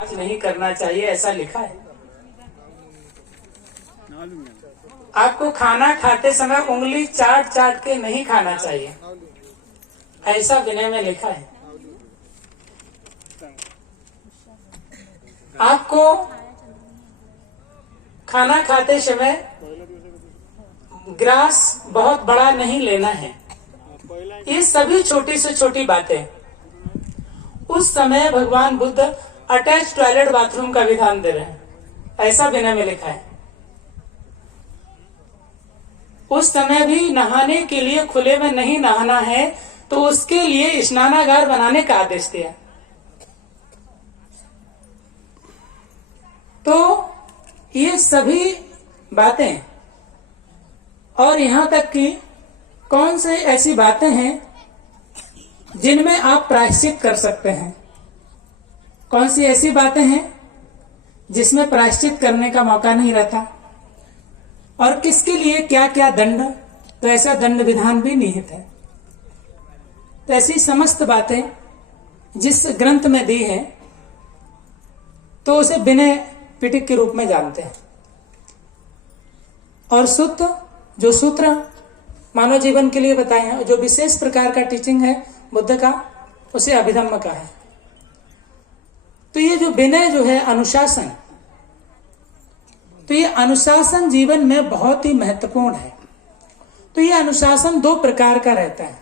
आज नहीं करना चाहिए, ऐसा लिखा है। आपको खाना खाते समय उंगली चाट चाट के नहीं खाना चाहिए, ऐसा विनय में लिखा है। आपको खाना खाते समय ग्रास बहुत बड़ा नहीं लेना है। ये सभी छोटी से छोटी बातें उस समय भगवान बुद्ध अटैच टॉयलेट बाथरूम का विधान दे रहे हैं, ऐसा विनय में लिखा है। उस समय भी नहाने के लिए खुले में नहीं नहाना है, तो उसके लिए स्नानागार बनाने का आदेश दिया। तो ये सभी बातें, और यहां तक कि कौन से ऐसी बातें हैं जिनमें आप प्रायश्चित कर सकते हैं, कौन सी ऐसी बातें हैं जिसमें प्रायश्चित करने का मौका नहीं रहता, और किसके लिए क्या क्या दंड, तो ऐसा दंड विधान भी निहित है। तो ऐसी समस्त बातें जिस ग्रंथ में दी है, तो उसे विनय पिटक के रूप में जानते हैं। और सूत्र, जो सूत्र मानव जीवन के लिए बताए हैं, जो विशेष प्रकार का टीचिंग है बुद्ध का, उसे अभिधम्म का है। तो ये जो विनय जो है, अनुशासन, तो ये अनुशासन जीवन में बहुत ही महत्वपूर्ण है। तो ये अनुशासन दो प्रकार का रहता है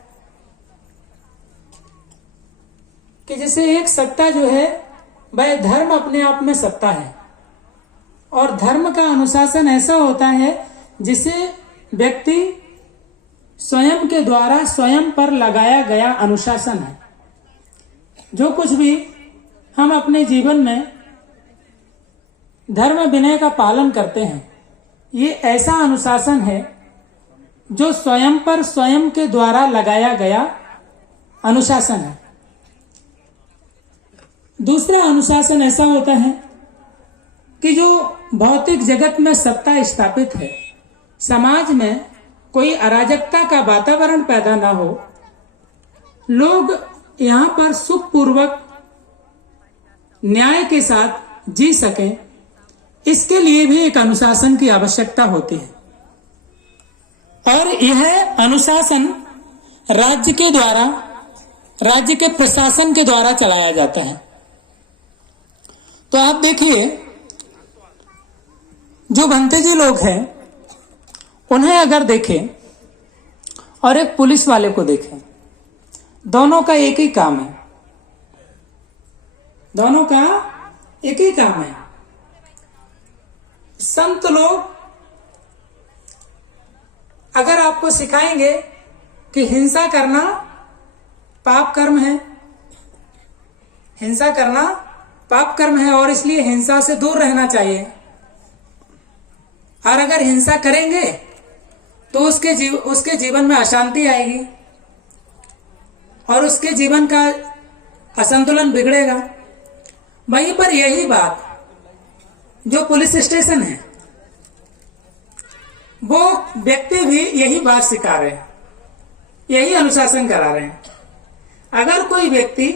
कि जैसे एक सत्ता जो है वह धर्म अपने आप में सत्ता है, और धर्म का अनुशासन ऐसा होता है जिसे व्यक्ति स्वयं के द्वारा स्वयं पर लगाया गया अनुशासन है। जो कुछ भी हम अपने जीवन में धर्म विनय का पालन करते हैं, ये ऐसा अनुशासन है जो स्वयं पर स्वयं के द्वारा लगाया गया अनुशासन है। दूसरा अनुशासन ऐसा होता है कि जो भौतिक जगत में सत्ता स्थापित है, समाज में कोई अराजकता का वातावरण पैदा ना हो, लोग यहां पर सुखपूर्वक न्याय के साथ जी सकें, इसके लिए भी एक अनुशासन की आवश्यकता होती है। और यह अनुशासन राज्य के द्वारा, राज्य के प्रशासन के द्वारा चलाया जाता है। तो आप देखिए, जो भंते जी लोग हैं, उन्हें अगर देखें और एक पुलिस वाले को देखें, दोनों का एक ही काम है, दोनों का एक ही काम है। संत लोग अगर आपको सिखाएंगे कि हिंसा करना पाप कर्म है, हिंसा करना पाप कर्म है और इसलिए हिंसा से दूर रहना चाहिए, और अगर हिंसा करेंगे तो उसके जीवन में अशांति आएगी और उसके जीवन का असंतुलन बिगड़ेगा। वहीं पर यही बात जो पुलिस स्टेशन है, वो व्यक्ति भी यही बात सिखा रहे हैं, यही अनुशासन करा रहे हैं। अगर कोई व्यक्ति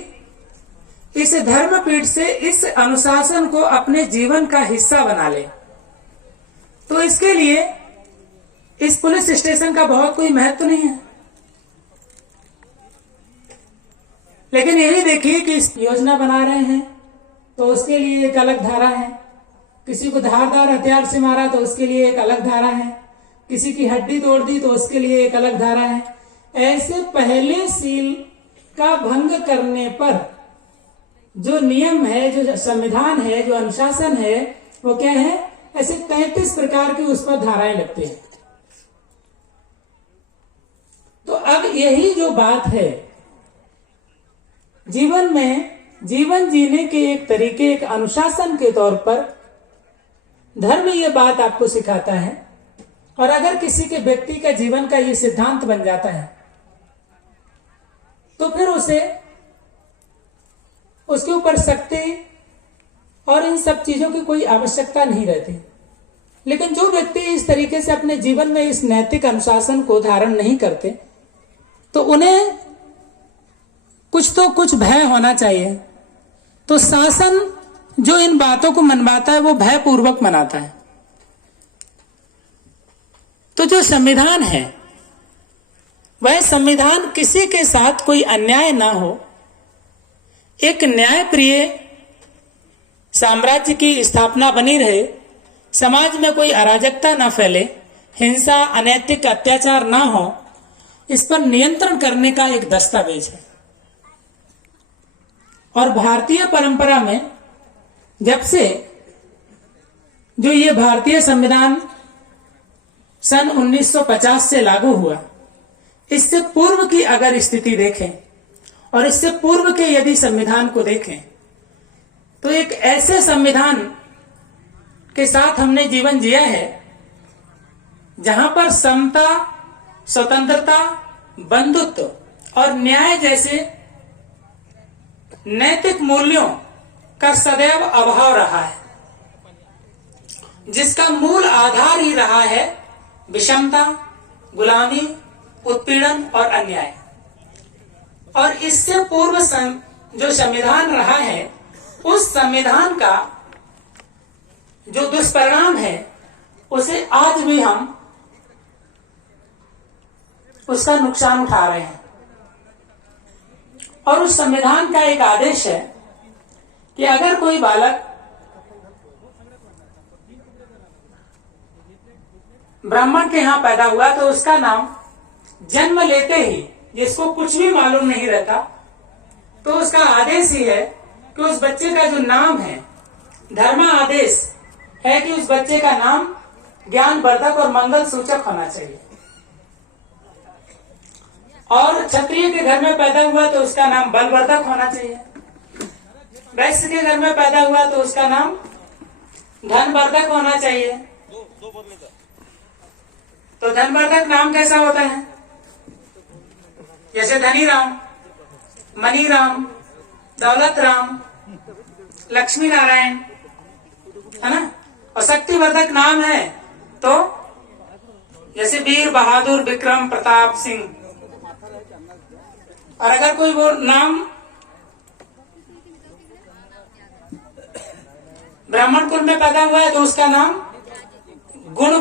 इस धर्मपीठ से इस अनुशासन को अपने जीवन का हिस्सा बना ले, तो इसके लिए इस पुलिस स्टेशन का बहुत कोई महत्व नहीं है। लेकिन यही देखिए कि इस योजना बना रहे हैं तो उसके लिए एक अलग धारा है, किसी को धारदार हथियार से मारा तो उसके लिए एक अलग धारा है, किसी की हड्डी तोड़ दी तो उसके लिए एक अलग धारा है। ऐसे पहले सील का भंग करने पर जो नियम है, जो संविधान है, जो अनुशासन है, वो क्या है, ऐसे 33 प्रकार की उस पर धाराएं लगती हैं। तो अब यही जो बात है, जीवन में जीवन जीने के एक तरीके, एक अनुशासन के तौर पर धर्म ये बात आपको सिखाता है। और अगर किसी के व्यक्ति का जीवन का ये सिद्धांत बन जाता है, तो फिर उसके ऊपर शक्ति और इन सब चीजों की कोई आवश्यकता नहीं रहती। लेकिन जो व्यक्ति इस तरीके से अपने जीवन में इस नैतिक अनुशासन को धारण नहीं करते, तो उन्हें कुछ भय होना चाहिए। तो शासन जो इन बातों को मनवाता है वो भयपूर्वक मनाता है। तो जो संविधान है वह संविधान किसी के साथ कोई अन्याय ना हो, एक न्यायप्रिय साम्राज्य की स्थापना बनी रहे, समाज में कोई अराजकता ना फैले, हिंसा अनैतिक अत्याचार ना हो, इस पर नियंत्रण करने का एक दस्तावेज है। और भारतीय परंपरा में जब से जो ये भारतीय संविधान सन 1950 से लागू हुआ, इससे पूर्व की अगर स्थिति देखें और इससे पूर्व के यदि संविधान को देखें तो एक ऐसे संविधान के साथ हमने जीवन जिया है जहां पर समता, स्वतंत्रता, बंधुत्व और न्याय जैसे नैतिक मूल्यों का सदैव अभाव रहा है, जिसका मूल आधार ही रहा है विषमता, गुलामी, उत्पीड़न और अन्याय। और इससे पूर्व जो संविधान रहा है, उस संविधान का जो दुष्परिणाम है उसे आज भी हम उसका नुकसान उठा रहे हैं। और उस संविधान का एक आदेश है कि अगर कोई बालक ब्राह्मण के यहां पैदा हुआ तो उसका नाम जन्म लेते ही, जिसको कुछ भी मालूम नहीं रहता, तो उसका आदेश ही है कि उस बच्चे का जो नाम है, धर्म आदेश है कि उस बच्चे का नाम ज्ञानवर्धक और मंगल सूचक होना चाहिए। और क्षत्रिय के घर में पैदा हुआ तो उसका नाम बलवर्धक होना चाहिए। वैश्य के घर में पैदा हुआ तो उसका नाम धनवर्धक होना चाहिए। तो धनवर्धक नाम कैसा होता है? जैसे धनी राम, मनी राम, दौलत राम, लक्ष्मी नारायण, है ना। और शक्तिवर्धक नाम है तो जैसे वीर बहादुर, विक्रम, प्रताप सिंह। और अगर कोई वो नाम ब्राह्मण कुल में पैदा हुआ है तो उसका नाम गुण